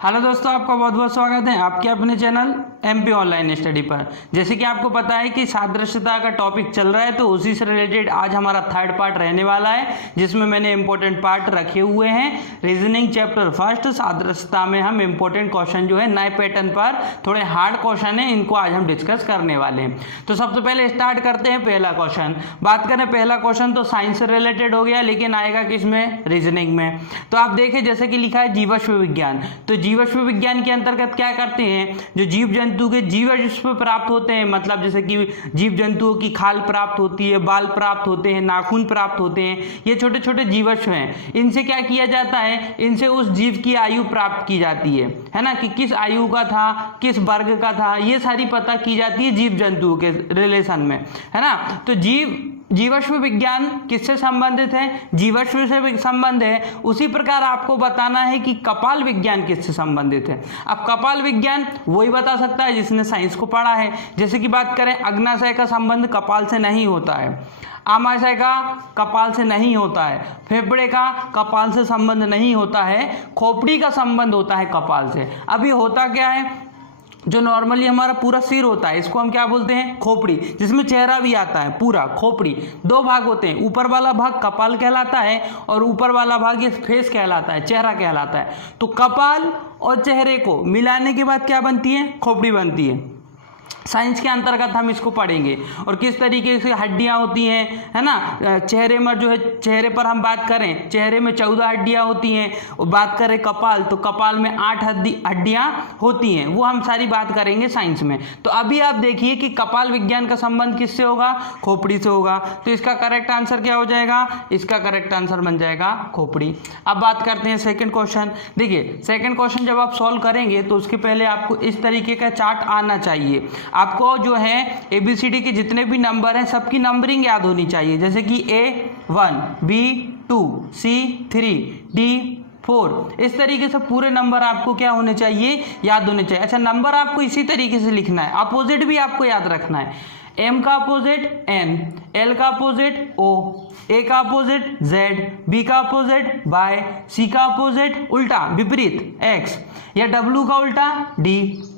Hello दोस्तों, आपका बहुत बहुत स्वागत है आपके अपने चैनल एमपी ऑनलाइन स्टडी पर। जैसे कि आपको पता है कि सादृश्यता का टॉपिक चल रहा है, तो उसी से रिलेटेड आज हमारा थर्ड पार्ट रहने वाला है, जिसमें मैंने इंपॉर्टेंट पार्ट रखे हुए हैं। रीजनिंग चैप्टर फर्स्ट सादृश्यता में हम इंपॉर्टेंट क्वेश्चन जो है नए पैटर्न पर, थोड़े हार्ड क्वेश्चन है, इनको आज हम डिस्कस करने वाले हैं। तो सबसे पहले स्टार्ट करते हैं पहला क्वेश्चन। बात करें पहला क्वेश्चन तो साइंस से रिलेटेड हो गया, लेकिन आएगा किसमें? रीजनिंग में। तो आप देखें जैसे कि लिखा है जीवाश्म विज्ञान, तो जीवाश्म विज्ञान के अंतर्गत क्या करते हैं, जो जीव जंतु के जीवाश्म प्राप्त होते हैं, मतलब जैसे कि जीव जंतुओं की खाल प्राप्त होती है, बाल प्राप्त होते हैं, नाखून प्राप्त होते हैं, ये छोटे छोटे जीवाश्म हैं। इनसे क्या किया जाता है, इनसे उस जीव की आयु प्राप्त की जाती है ना, कि किस आयु का था, किस वर्ग का था, ये सारी पता की जाती है जीव जंतुओं के रिलेशन में, है ना। तो जीवाश्म विज्ञान किससे संबंधित है? जीवाश्म से संबंध है। उसी प्रकार आपको बताना है कि कपाल विज्ञान किससे संबंधित है। अब कपाल विज्ञान वही बता सकता है जिसने साइंस को पढ़ा है। जैसे कि बात करें, अग्नाशय का संबंध कपाल से नहीं होता है, आमाशय का कपाल से नहीं होता है, फेफड़े का कपाल से संबंध नहीं होता है, खोपड़ी का संबंध होता है कपाल से। अभी होता क्या है, जो नॉर्मली हमारा पूरा सिर होता है, इसको हम क्या बोलते हैं? खोपड़ी, जिसमें चेहरा भी आता है। पूरा खोपड़ी दो भाग होते हैं, ऊपर वाला भाग कपाल कहलाता है और ऊपर वाला भाग ये फेस कहलाता है, चेहरा कहलाता है। तो कपाल और चेहरे को मिलाने के बाद क्या बनती है? खोपड़ी बनती है। साइंस के अंतर्गत हम इसको पढ़ेंगे और किस तरीके से हड्डियां होती हैं, है ना। चेहरे में जो है, चेहरे पर हम बात करें, चेहरे में 14 हड्डियां होती हैं, और बात करें कपाल, तो कपाल में 8 हड्डियां होती हैं। वो हम सारी बात करेंगे साइंस में। तो अभी आप देखिए कि कपाल विज्ञान का संबंध किससे होगा? खोपड़ी से होगा। तो इसका करेक्ट आंसर क्या हो जाएगा? इसका करेक्ट आंसर बन जाएगा खोपड़ी। अब बात करते हैं सेकेंड क्वेश्चन। देखिए सेकेंड क्वेश्चन जब आप सॉल्व करेंगे तो उसके पहले आपको इस तरीके का चार्ट आना चाहिए। आपको जो है ABCD के जितने भी नंबर हैं सबकी नंबरिंग याद होनी चाहिए। जैसे कि A1, B2, C3, D4, इस तरीके से पूरे नंबर आपको क्या होने चाहिए? याद होने चाहिए। अच्छा, नंबर आपको इसी तरीके से लिखना है, अपोजिट भी आपको याद रखना है। M का अपोजिट N, L का अपोजिट O, A का अपोजिट Z, B का अपोजिट Y, C का अपोजिट उल्टा विपरीत X, या W का उल्टा D,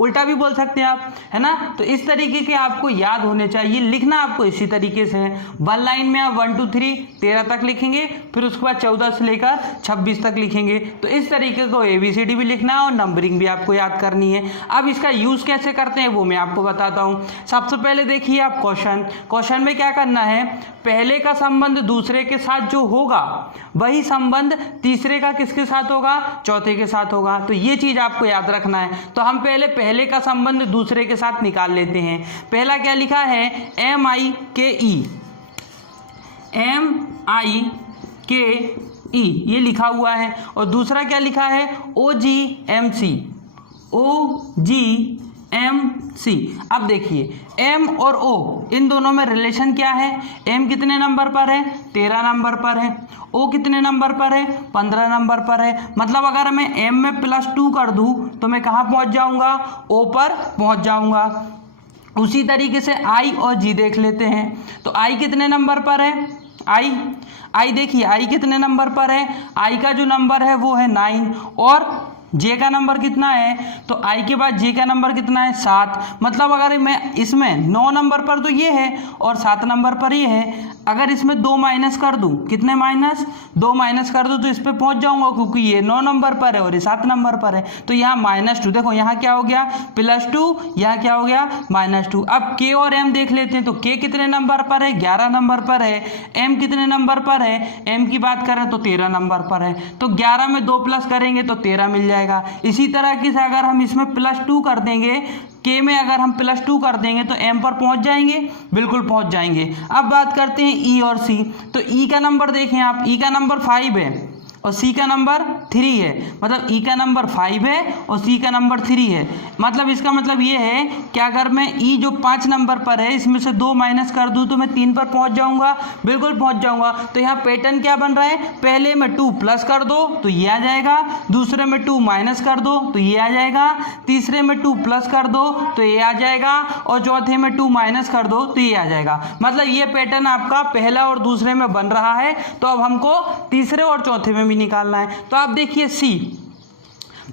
उल्टा भी बोल सकते हैं आप, है ना। तो इस तरीके के आपको याद होने चाहिए। लिखना आपको इसी तरीके से है। वन लाइन में आप 1 2 3 13 तक लिखेंगे, फिर उसके बाद 14 से लेकर 26 तक लिखेंगे। तो इस तरीके को ABCD भी लिखना है और नंबरिंग भी आपको याद करनी है। अब इसका यूज कैसे करते हैं वो मैं आपको बताता हूँ। सबसे पहले देखिए आप क्वेश्चन में क्या करना है, पहले का संबंध दूसरे के साथ जो होगा वही संबंध तीसरे का किसके साथ होगा? चौथे के साथ होगा। तो ये चीज आपको याद रखना है। तो हम पहले का संबंध दूसरे के साथ निकाल लेते हैं। पहला क्या लिखा है? MIKE, MIKE ये लिखा हुआ है। और दूसरा क्या लिखा है? OGMC, OGMC। अब देखिए M और O, इन दोनों में रिलेशन क्या है? M कितने नंबर पर है? 13 नंबर पर है। O कितने नंबर पर है? 15 नंबर पर है। मतलब अगर मैं M में +2 कर दूं तो मैं कहाँ पहुंच जाऊंगा? O पर पहुंच जाऊंगा। उसी तरीके से I और G देख लेते हैं। तो I कितने नंबर पर है? I देखिए I कितने नंबर पर है? I का जो नंबर है वो है 9, और J का नंबर कितना है? तो I के बाद J का नंबर कितना है? 7। मतलब अगर मैं इसमें 9 नंबर पर तो ये है और 7 नंबर पर ये है। अगर इसमें 2 माइनस कर दूं, कितने माइनस? 2 माइनस कर दूं तो इस पे पहुंच जाऊंगा, क्योंकि ये 9 नंबर पर है और ये 7 नंबर पर है। तो यहाँ -2, देखो यहाँ क्या हो गया? +2, यहाँ क्या हो गया? -2। अब K और M देख लेते हैं। तो K कितने नंबर पर है? 11 नंबर पर है। M कितने नंबर पर है? M की बात करें तो 13 नंबर पर है। तो 11 में 2 प्लस करेंगे तो 13 मिल जाएगा। इसी तरह की से अगर हम इसमें +2 कर देंगे, K में अगर हम +2 कर देंगे तो M पर पहुंच जाएंगे, बिल्कुल पहुंच जाएंगे। अब बात करते हैं E और C। तो E का नंबर देखें आप, E का नंबर 5 है और C का नंबर 3 है। मतलब E का नंबर 5 है और C का नंबर 3 है। मतलब इसका मतलब ये है कि अगर मैं E जो 5 नंबर पर है इसमें से 2 माइनस कर दूं तो मैं 3 पर पहुंच जाऊंगा, बिल्कुल पहुंच जाऊंगा। तो यहाँ पैटर्न क्या बन रहा है? पहले में 2 प्लस कर दो तो ये आ जाएगा, दूसरे में 2 माइनस कर दो तो ये आ जाएगा, तीसरे में 2 प्लस कर दो तो ये आ जाएगा, और चौथे में 2 माइनस कर दो तो ये आ जाएगा। मतलब ये पैटर्न आपका पहला और दूसरे में बन रहा है। तो अब हमको तीसरे और चौथे में भी निकालना है। तो आप देखिए C,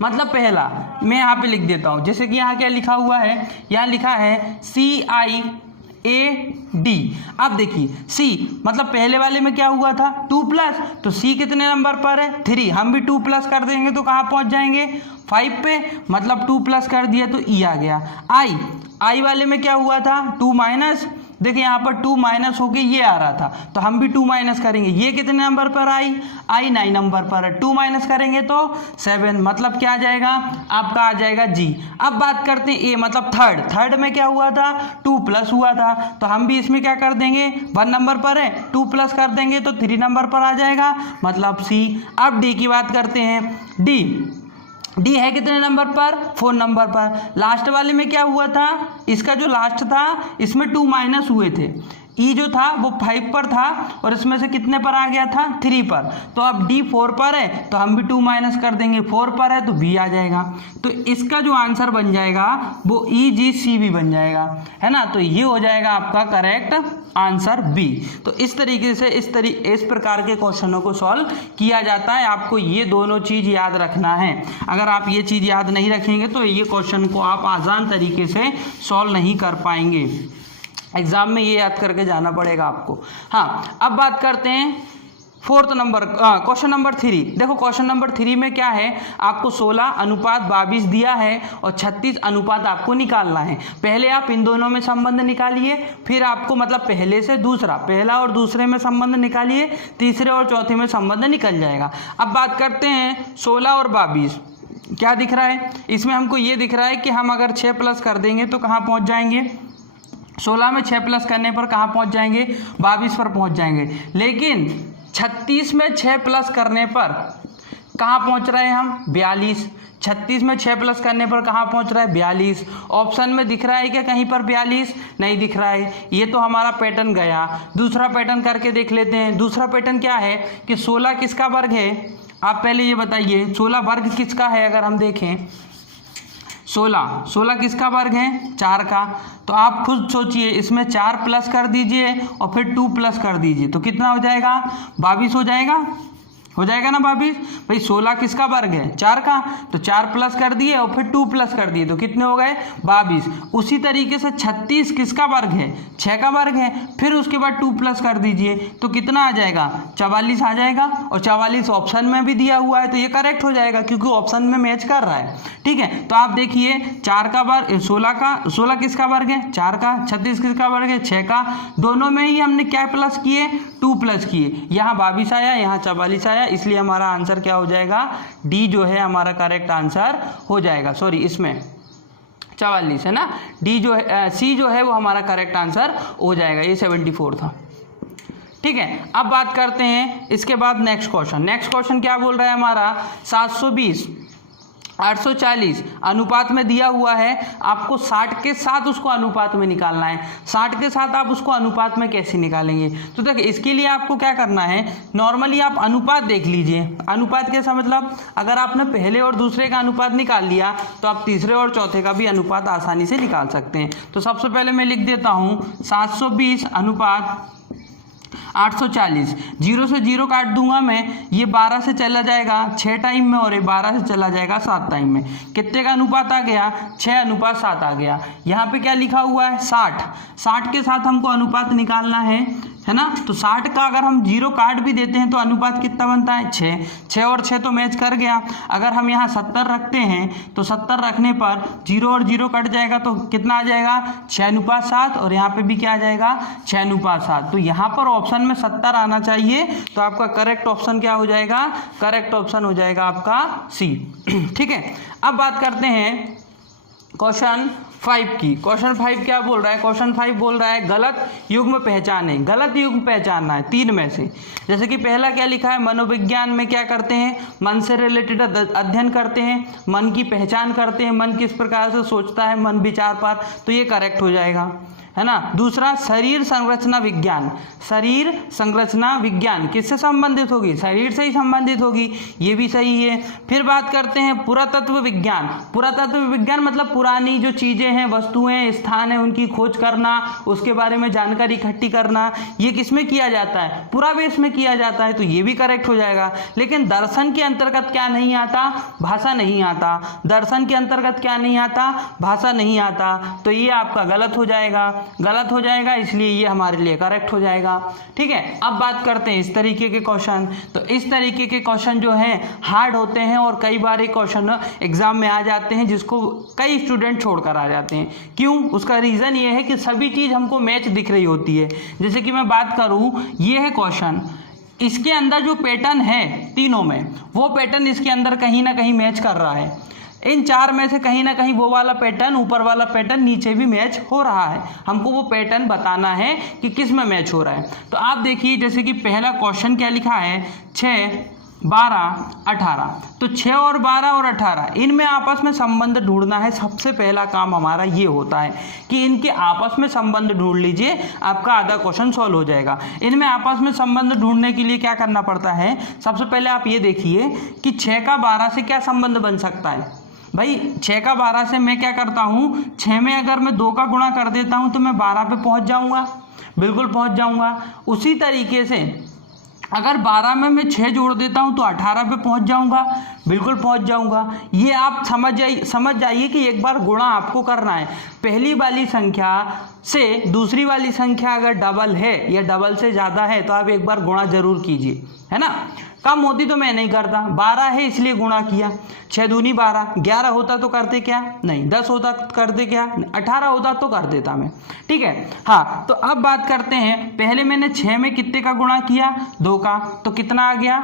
मतलब पहला मैं यहाँ पे लिख देता हूँ, जैसे कि यहाँ क्या लिखा हुआ है, यहाँ लिखा है CIAD। अब देखिए C मतलब पहले वाले में क्या हुआ था 2 प्लस, तो C कितने नंबर पर है 3, हम भी 2 प्लस कर देंगे तो कहाँ पहुँच जाएंगे 5 पे, मतलब 2 प्लस कर दिया तो E आ गया। I वाले में क्या हुआ था 2 माइनस, देखिए यहाँ पर 2 माइनस होके ये आ रहा था तो हम भी 2 माइनस करेंगे, ये कितने नंबर पर I 9 नंबर पर है, 2 माइनस करेंगे तो 7, मतलब क्या आ जाएगा आपका आ जाएगा G। अब बात करते हैं A मतलब थर्ड में क्या हुआ था 2 प्लस हुआ था, तो हम भी इसमें क्या कर देंगे 1 नंबर पर है 2 प्लस कर देंगे तो 3 नंबर पर आ जाएगा, मतलब C। अब D की बात करते हैं, डी है कितने नंबर पर 4 नंबर पर। लास्ट वाले में क्या हुआ था, इसका जो लास्ट था इसमें 2 माइनस हुए थे, ई जो था वो 5 पर था और इसमें से कितने पर आ गया था 3 पर, तो अब डी 4 पर है तो हम भी 2 माइनस कर देंगे, 4 पर है तो बी आ जाएगा। तो इसका जो आंसर बन जाएगा वो EGC भी बन जाएगा, है ना। तो ये हो जाएगा आपका करेक्ट आंसर बी। तो इस तरीके से इस प्रकार के क्वेश्चनों को सॉल्व किया जाता है। आपको ये दोनों चीज़ याद रखना है, अगर आप ये चीज़ याद नहीं रखेंगे तो ये क्वेश्चन को आप आसान तरीके से सॉल्व नहीं कर पाएंगे, एग्जाम में ये याद करके जाना पड़ेगा आपको। हाँ, अब बात करते हैं क्वेश्चन नंबर 3। देखो क्वेश्चन नंबर 3 में क्या है, आपको 16:22 दिया है और 36 अनुपात आपको निकालना है। पहले आप इन दोनों में संबंध निकालिए, फिर आपको मतलब पहले से दूसरा, पहला और दूसरे में संबंध निकालिए, तीसरे और चौथे में संबंध निकल जाएगा। अब बात करते हैं 16 और 22, क्या दिख रहा है इसमें, हमको ये दिख रहा है कि हम अगर 6 प्लस कर देंगे तो कहाँ पहुँच जाएंगे, 16 में 6 प्लस करने पर कहाँ पहुँच जाएंगे 22 पर पहुँच जाएंगे। लेकिन 36 में 6 प्लस करने पर कहाँ पहुँच रहे हैं हम 42, 36 में 6 प्लस करने पर कहाँ पहुँच रहा है 42। ऑप्शन में दिख रहा है क्या कहीं पर 42, नहीं दिख रहा है, ये तो हमारा पैटर्न गया। दूसरा पैटर्न करके देख लेते हैं। दूसरा पैटर्न क्या है कि 16 किसका वर्ग है, आप पहले ये बताइए 16 वर्ग किसका है। अगर हम देखें 16 किसका वर्ग है 4 का, तो आप खुद सोचिए इसमें 4 प्लस कर दीजिए और फिर 2 प्लस कर दीजिए तो कितना हो जाएगा 22 हो जाएगा ना 22। भाई 16 किसका वर्ग है 4 का, तो 4 प्लस कर दिए और फिर 2 प्लस कर दिए तो कितने हो गए 22। उसी तरीके से 36 किसका वर्ग है 6 का वर्ग है, फिर उसके बाद 2 प्लस कर दीजिए तो कितना आ जाएगा 44 आ जाएगा। और 44 ऑप्शन में भी दिया हुआ है तो ये करेक्ट हो जाएगा क्योंकि ऑप्शन में मैच कर रहा है। ठीक है, तो आप देखिए 4 का वर्ग 16 किसका वर्ग है 4 का, 36 किसका वर्ग है 6 का, दोनों में ही हमने क्या प्लस किए 2 प्लस किए, यहाँ 22 आया यहाँ 44 आया, इसलिए हमारा आंसर क्या हो जाएगा डी जो है हमारा करेक्ट आंसर हो जाएगा। सॉरी इसमें 44 है ना, डी जो है सी जो है वो हमारा करेक्ट आंसर हो जाएगा, ये 74 था। ठीक है, अब बात करते हैं इसके बाद नेक्स्ट क्वेश्चन क्या बोल रहा है हमारा 720 840 अनुपात में दिया हुआ है, आपको 60 के साथ उसको अनुपात में निकालना है। 60 के साथ आप उसको अनुपात में कैसे निकालेंगे, तो देखिए इसके लिए आपको क्या करना है, नॉर्मली आप अनुपात देख लीजिए। अनुपात कैसा मतलब, अगर आपने पहले और दूसरे का अनुपात निकाल लिया तो आप तीसरे और चौथे का भी अनुपात आसानी से निकाल सकते हैं। तो सबसे पहले मैं लिख देता हूँ 720 अनुपात 840, 0 से 0 काट दूंगा मैं, ये 12 से चला जाएगा 6 टाइम में और ये 12 से चला जाएगा 7 टाइम में। कितने का अनुपात आ गया 6:7 आ गया। यहाँ पे क्या लिखा हुआ है 60 के साथ हमको अनुपात निकालना है ना। तो 60 का अगर हम 0 काट भी देते हैं तो अनुपात कितना बनता है 6 और 6 तो मैच कर गया। अगर हम यहाँ 70 रखते हैं तो 70 रखने पर 0 और 0 कट जाएगा तो कितना आ जाएगा 6:7 और यहाँ पे भी क्या आ जाएगा 6:7। तो यहाँ पर ऑप्शन में 70 आना चाहिए, तो आपका करेक्ट ऑप्शन क्या हो जाएगा, करेक्ट ऑप्शन हो जाएगा आपका सी। ठीक है, अब बात करते हैं क्वेश्चन 5 की। क्वेश्चन 5 क्या बोल रहा है, क्वेश्चन 5 बोल रहा है गलत युग्म पहचाने। गलत युग्म पहचानना है 3 में से। जैसे कि पहला क्या लिखा है, मनोविज्ञान में क्या करते हैं, मन से रिलेटेड अध्ययन करते हैं, मन की पहचान करते हैं, मन किस प्रकार से सोचता है, मन विचार पर, तो ये करेक्ट हो जाएगा, है ना। दूसरा शरीर संरचना विज्ञान, शरीर संरचना विज्ञान किससे संबंधित होगी, शरीर से ही संबंधित होगी, ये भी सही है। फिर बात करते हैं पुरातत्व विज्ञान, पुरातत्व विज्ञान मतलब पुरानी जो चीज़ें हैं, वस्तुएं, स्थान है, उनकी खोज करना, उसके बारे में जानकारी इकट्ठी करना, ये किसमें किया जाता है, पुरावेश में किया जाता है, तो ये भी करेक्ट हो जाएगा। लेकिन दर्शन के अंतर्गत क्या नहीं आता, भाषा नहीं आता, दर्शन के अंतर्गत क्या नहीं आता, भाषा नहीं आता, तो ये आपका गलत हो जाएगा, गलत हो जाएगा, इसलिए ये हमारे लिए करेक्ट हो जाएगा। ठीक है, अब बात करते हैं इस तरीके के क्वेश्चन। तो इस तरीके के क्वेश्चन जो है हार्ड होते हैं और कई बार ये क्वेश्चन एग्जाम में आ जाते हैं जिसको कई स्टूडेंट छोड़कर आ जाते हैं। क्यों? उसका रीज़न ये है कि सभी चीज़ हमको मैच दिख रही होती है। जैसे कि मैं बात करूँ, ये है क्वेश्चन, इसके अंदर जो पैटर्न है तीनों में, वो पैटर्न इसके अंदर कहीं ना कहीं मैच कर रहा है। इन चार में से कहीं ना कहीं वो वाला पैटर्न, ऊपर वाला पैटर्न नीचे भी मैच हो रहा है। हमको वो पैटर्न बताना है कि किस में मैच हो रहा है। तो आप देखिए, जैसे कि पहला क्वेश्चन क्या लिखा है, 6, 12, 18। तो 6 और 12 और 18 इनमें आपस में संबंध ढूंढना है। सबसे पहला काम हमारा ये होता है कि इनके आपस में संबंध ढूंढ लीजिए, आपका आधा क्वेश्चन सॉल्व हो जाएगा। इनमें आपस में संबंध ढूंढने के लिए क्या करना पड़ता है, सबसे पहले आप ये देखिए कि 6 का 12 से क्या संबंध बन सकता है। भाई 6 का 12 से मैं क्या करता हूँ, 6 में अगर मैं 2 का गुणा कर देता हूँ तो मैं 12 पे पहुँच जाऊँगा, बिल्कुल पहुँच जाऊँगा। उसी तरीके से अगर 12 में मैं 6 जोड़ देता हूँ तो 18 पे पहुँच जाऊँगा, बिल्कुल पहुँच जाऊँगा। ये आप समझ जाइए कि एक बार गुणा आपको करना है। पहली वाली संख्या से दूसरी वाली संख्या अगर डबल है या डबल से ज़्यादा है तो आप एक बार गुणा जरूर कीजिए, है ना। कम होती तो मैं नहीं करता, 12 है इसलिए गुणा किया, 6 दूनी 12, 11 होता तो करते क्या, नहीं, 10 होता तो करते क्या, 18 होता तो कर देता मैं। ठीक है, हाँ। तो अब बात करते हैं, पहले मैंने 6 में कितने का गुणा किया, 2 का, तो कितना आ गया,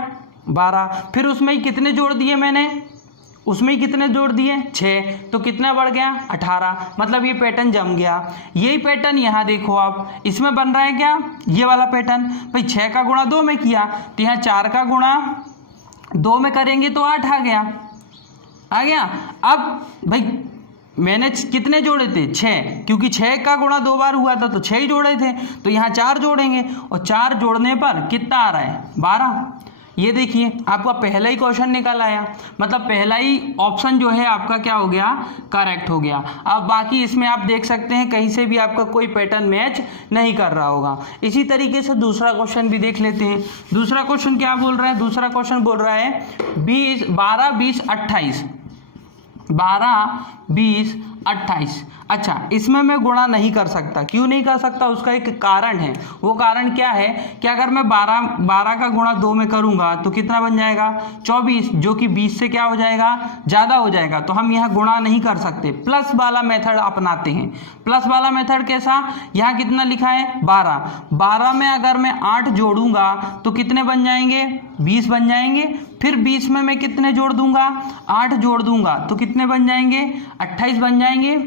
12। फिर उसमें ही कितने जोड़ दिए मैंने, उसमें ही कितने जोड़ दिए, 6, तो कितना बढ़ गया, 18। मतलब ये पैटर्न जम गया। यही पैटर्न यहाँ देखो आप, इसमें बन रहा है क्या, ये वाला पैटर्न। भाई 6 का गुणा 2 में किया तो यहाँ 4 का गुणा 2 में करेंगे तो 8 आ गया, आ गया। अब भाई मैंने कितने जोड़े थे, 6, क्योंकि 6 का गुणा 2 बार हुआ था तो 6 ही जोड़े थे, तो यहाँ 4 जोड़ेंगे और 4 जोड़ने पर कितना आ रहा है, 12। ये देखिए आपका पहला ही क्वेश्चन निकल आया, मतलब पहला ही ऑप्शन जो है आपका क्या हो गया, करेक्ट हो गया। अब बाकी इसमें आप देख सकते हैं कहीं से भी आपका कोई पैटर्न मैच नहीं कर रहा होगा। इसी तरीके से दूसरा क्वेश्चन भी देख लेते हैं। दूसरा क्वेश्चन क्या बोल रहा है, दूसरा क्वेश्चन बोल रहा है 12, 20, 28, 12, 20, 28। अच्छा, इसमें मैं गुणा नहीं कर सकता। क्यों नहीं कर सकता, उसका एक कारण है। वो कारण क्या है कि अगर मैं 12 का गुणा 2 में करूंगा तो कितना बन जाएगा, 24, जो कि 20 से क्या हो जाएगा, ज़्यादा हो जाएगा, तो हम यहाँ गुणा नहीं कर सकते। प्लस वाला मेथड अपनाते हैं। प्लस वाला मेथड कैसा, यहाँ कितना लिखा है, 12 में अगर मैं 8 जोड़ूंगा तो कितने बन जाएंगे, 20 बन जाएंगे। फिर 20 में मैं कितने जोड़ दूंगा, 8 जोड़ दूंगा तो कितने बन जाएंगे, 28 बन जाएंगे।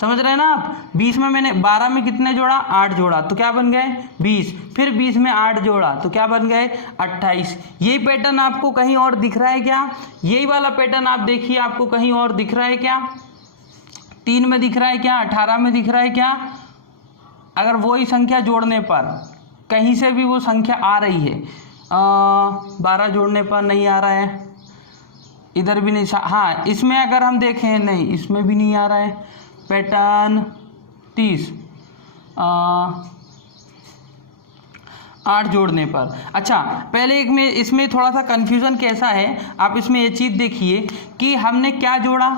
समझ रहे हैं ना आप। 20 में मैंने 12 में कितने जोड़ा, 8 जोड़ा तो क्या बन गए, 20। फिर 20 में 8 जोड़ा तो क्या बन गए, 28। यही पैटर्न आपको कहीं और दिख रहा है क्या, यही वाला पैटर्न आप देखिए, आपको कहीं और दिख रहा है क्या, 3 में दिख रहा है क्या, 18 में दिख रहा है क्या। अगर वही संख्या जोड़ने पर कहीं से भी वो संख्या आ रही है, 12 जोड़ने पर नहीं आ रहा है, इधर भी नहीं, हाँ इसमें अगर हम देखें, नहीं इसमें भी नहीं आ रहा है पैटर्न, 30, 8 जोड़ने पर। अच्छा, पहले एक में इसमें थोड़ा सा कन्फ्यूज़न कैसा है, आप इसमें ये चीज़ देखिए कि हमने क्या जोड़ा,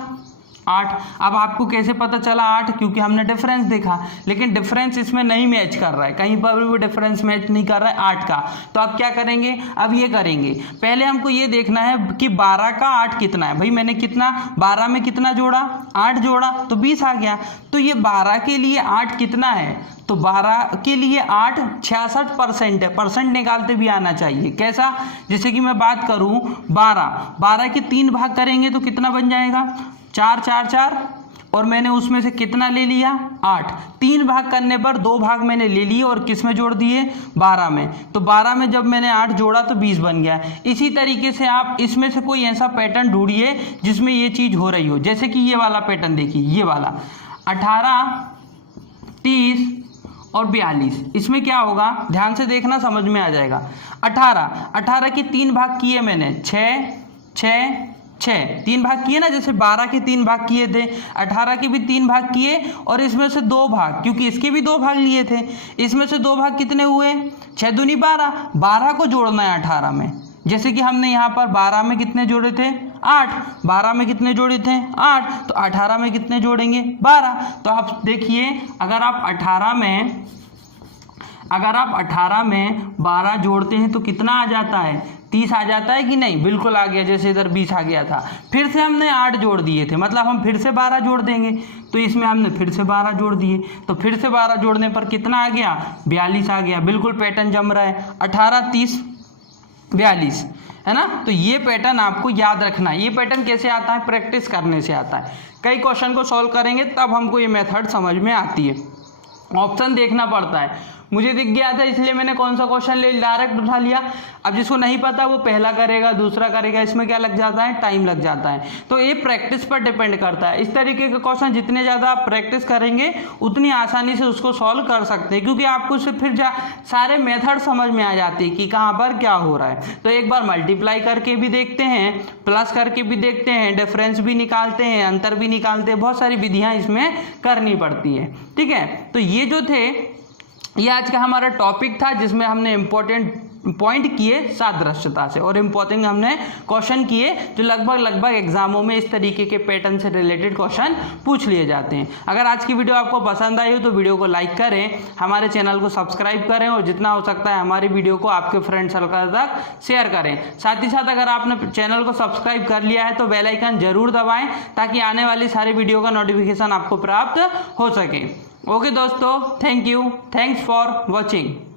8। अब आपको कैसे पता चला 8, क्योंकि हमने डिफरेंस देखा, लेकिन डिफरेंस इसमें नहीं मैच कर रहा है, कहीं पर भी वो डिफरेंस मैच नहीं कर रहा है 8 का। तो आप क्या करेंगे, अब ये करेंगे, पहले हमको ये देखना है कि 12 का 8 कितना है। भाई मैंने कितना, 12 में कितना जोड़ा, 8 जोड़ा तो 20 आ गया। तो ये 12 के लिए 8 कितना है, तो 12 के लिए 8 66% है। परसेंट निकालते भी आना चाहिए। कैसा, जैसे कि मैं बात करूं 12 के 3 भाग करेंगे तो कितना बन जाएगा, 4 4 4, और मैंने उसमें से कितना ले लिया, 8। 3 भाग करने पर 2 भाग मैंने ले लिए और किस में जोड़ दिए, 12 में। तो 12 में जब मैंने 8 जोड़ा तो 20 बन गया। इसी तरीके से आप इसमें से कोई ऐसा पैटर्न ढूंढिए जिसमें ये चीज़ हो रही हो। जैसे कि ये वाला पैटर्न देखिए, ये वाला 18 30 और 42। इसमें क्या होगा, ध्यान से देखना, समझ में आ जाएगा। 18 के 3 भाग किए मैंने, 6 6 6 3 भाग किए ना, जैसे 12 के 3 भाग किए थे, 18 के भी 3 भाग किए, और इसमें से 2 भाग, क्योंकि इसके भी 2 भाग लिए थे, इसमें से 2 भाग कितने हुए, 6 दूनी 12, 12 को जोड़ना है 18 में। जैसे कि हमने यहाँ पर 12 में कितने जोड़े थे, 8, 12 में कितने जोड़े थे, 8, तो 18 में कितने जोड़ेंगे, 12। तो आप देखिए, अगर आप 18 में 12 जोड़ते हैं तो कितना आ जाता है, 30 आ जाता है कि नहीं, बिल्कुल आ गया, जैसे इधर 20 आ गया था। फिर से हमने 8 जोड़ दिए थे, मतलब हम फिर से 12 जोड़ देंगे, तो इसमें हमने फिर से 12 जोड़ दिए, तो फिर से 12 जोड़ने पर कितना आ गया, 42 आ गया। बिल्कुल पैटर्न जम रहा है, 18 30 42, है ना। तो ये पैटर्न आपको याद रखना है। ये पैटर्न कैसे आता है, प्रैक्टिस करने से आता है। कई क्वेश्चन को सॉल्व करेंगे तब हमको ये मेथड समझ में आती है। ऑप्शन देखना पड़ता है, मुझे दिख गया था इसलिए मैंने कौन सा क्वेश्चन ले डायरेक्ट उठा लिया। अब जिसको नहीं पता वो पहला करेगा, दूसरा करेगा, इसमें क्या लग जाता है, टाइम लग जाता है। तो ये प्रैक्टिस पर डिपेंड करता है। इस तरीके के क्वेश्चन जितने ज़्यादा आप प्रैक्टिस करेंगे उतनी आसानी से उसको सॉल्व कर सकते हैं, क्योंकि आपको उससे फिर सारे मेथड समझ में आ जाते हैं कि कहाँ पर क्या हो रहा है। तो एक बार मल्टीप्लाई करके भी देखते हैं, प्लस करके भी देखते हैं, डिफरेंस भी निकालते हैं, अंतर भी निकालते हैं, बहुत सारी विधियाँ इसमें करनी पड़ती है। ठीक है, तो ये जो थे, ये आज का हमारा टॉपिक था, जिसमें हमने इंपॉर्टेंट पॉइंट किए सादृश्यता से, और इंपॉर्टेंट हमने क्वेश्चन किए जो लगभग एग्जामों में इस तरीके के पैटर्न से रिलेटेड क्वेश्चन पूछ लिए जाते हैं। अगर आज की वीडियो आपको पसंद आई हो तो वीडियो को लाइक करें, हमारे चैनल को सब्सक्राइब करें, और जितना हो सकता है हमारी वीडियो को आपके फ्रेंड सर्कल तक शेयर करें। साथ ही साथ अगर आपने चैनल को सब्सक्राइब कर लिया है तो बेल आइकन जरूर दबाएं, ताकि आने वाली सारी वीडियो का नोटिफिकेशन आपको प्राप्त हो सके। ओके दोस्तों, thank you, thanks for watching.